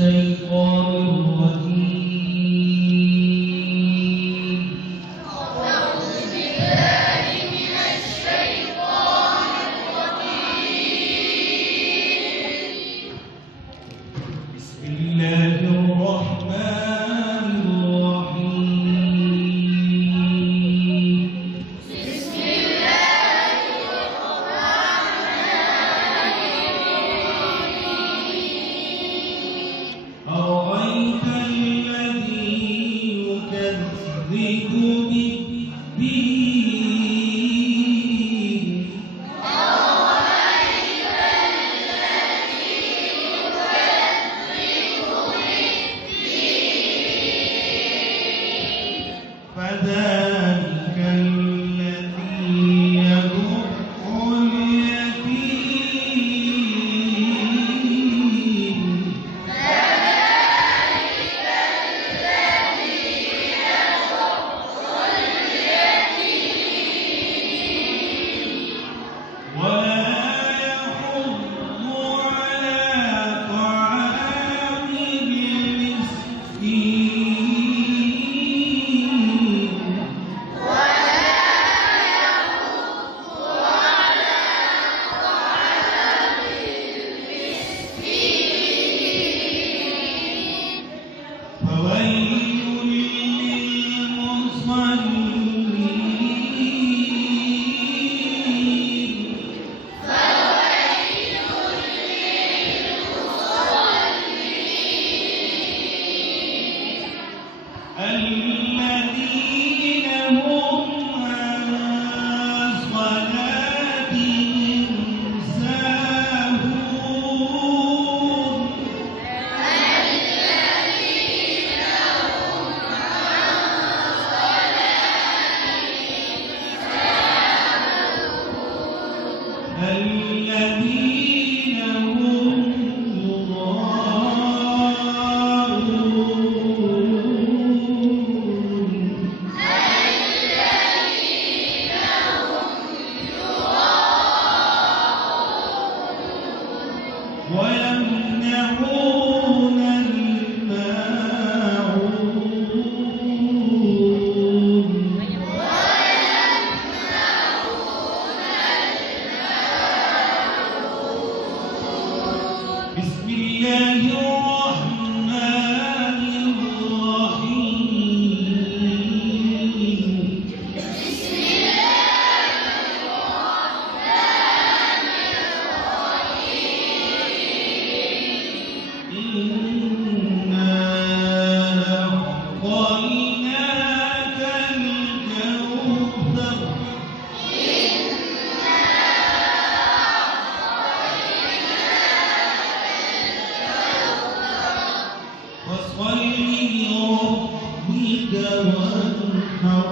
الشيطان الرجيم. أعوذ بالله من الشيطان الرجيم. بسم الله الرحمن الرحيم. بسم الله الرحمن الرحيم. أرأيت الذي يكذب بالدين. أرأيت الذي يكذب بالدين. فذلك الذي يدع اليتيم. فذلك الذي يدع اليتيم. ولا يحض على طعام المسكين. ولا يحض على طعام المسكين. فويل للمصلين. فويل للمصلين. الذين هم عن صلاتهم ساهون. الذين هم عن صلاتهم ساهون. الذين هم يراءون. الذين هم يراءون. ويمنعون الماعون. بسم الله الرحمن الرحيم. بسم الله الرحمن الرحيم. إنا أعطيناك الكوثر. فصل لربك وانحر.